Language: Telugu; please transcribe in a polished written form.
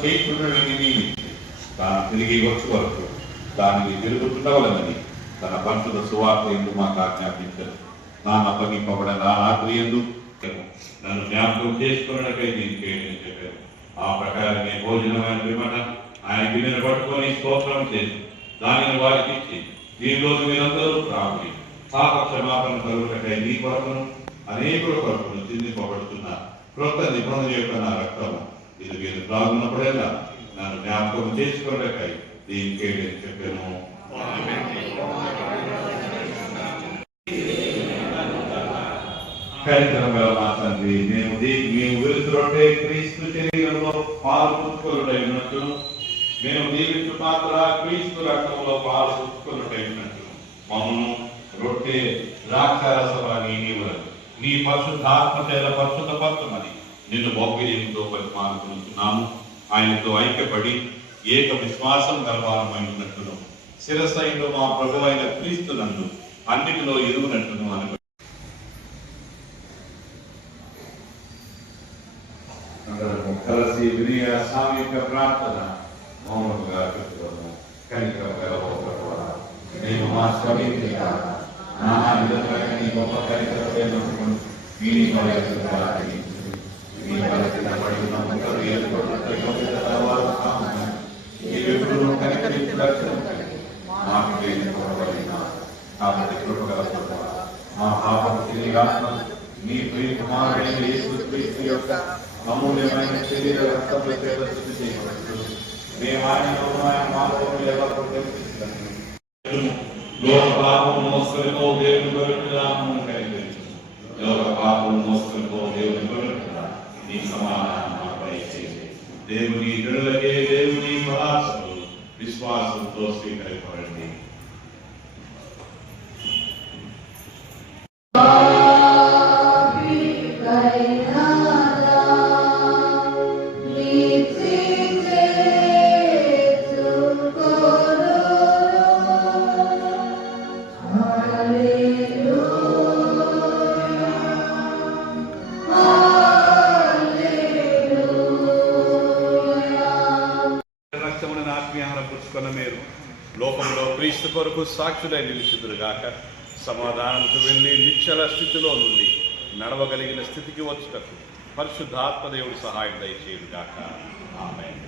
చేయించుకున్నటువంటి తాను తిరిగి వచ్చి వరకు దానికి తిరుగుతుండవలనని తన పరిశుద్ధ సువార్త ఎందుకు మాకు ఆజ్ఞాపించదు. నా అప్పగింపబడిన నా రాత్రి ఎందుకు నన్ను జ్ఞాపకం చేసుకున్నకై నేను చేయని చెప్పాను. ఆ ప్రకారమే భోజనమైన పిమ్మట ఆయన గిన్నెను పట్టుకొని స్తోత్రం చేసి దానిని వారికి ఇచ్చి దీనిలోకి మీరందరూ రాముడి పాప క్షమాపణ కలుగుటకై నీ కొరకును అనేకుల కొరకును చిందింపబడుతున్న క్రొత్త నిబంధన యొక్క నా రక్తము ఇది మీరు త్రాగున్నప్పుడేలా నన్ను జ్ఞాపకం చేసుకోవడానికై దీనికే నేను చెప్పాను. మా తండ్రి, మేము వెలుతురుంటే క్రీస్తు శరీరంలో పాలు పుచ్చుకొనుటైనట్లు మేము దీవించు పాత్ర క్రీస్తు రక్తంలో పాలు పుచ్చుకొనుటైనట్లు మమ్మను రొట్టె ద్రాక్షారసమని నీవులను నీ పరిశుద్ధాత్మ చేత పరిశుద్ధపరచమని నిన్ను బొబ్బిలితో పరిమానుకుంటున్నాము. ఆయనతో ఐక్యపడి ఏక విశ్వాసం గర్వాలమైనట్టును శిరస్సైన మా ప్రభు అయిన క్రీస్తు నందు అన్నిటిలో ఎరువునట్టును అని కలిసి వినయ సామూహిక ప్రార్థన మౌనముగా పెట్టుకోను. నేను మా స్వీయ నీ గొప్ప కనికరమైన కాబట్టి కృపగల మా పాపం తిరిగి ఆత్మ నీ ప్రియ కుమారుడైన యేసుక్రీస్తు యొక్క అమూల్యమైన శరీర రక్తముల చేత శుద్ధి చేయబడుతూ మేము ఆయన మార్గములు ఎవరు లోక పాపం మోసుకొనిపో దేవుని కొరకుదాము కనిపించు. లోక పాపం మోసుకొనిపో దేవుని కొరకుదా నీ సమాధానం మాపై చేసి దేవుని గడులకే దేవుని పరాశలు విశ్వాసంతో స్వీకరింపబడింది. మీరు లోకంలో క్రీస్తు కొరకు సాక్షులై నిలిచిదురుగాక సమాధానంతో వెళ్ళి నిశ్చల స్థితిలో నుండి నడవగలిగిన స్థితికి వచ్చుటకు పరిశుద్ధాత్మ దేవుడు సహాయం దయచేయుగాక. ఆమేన్.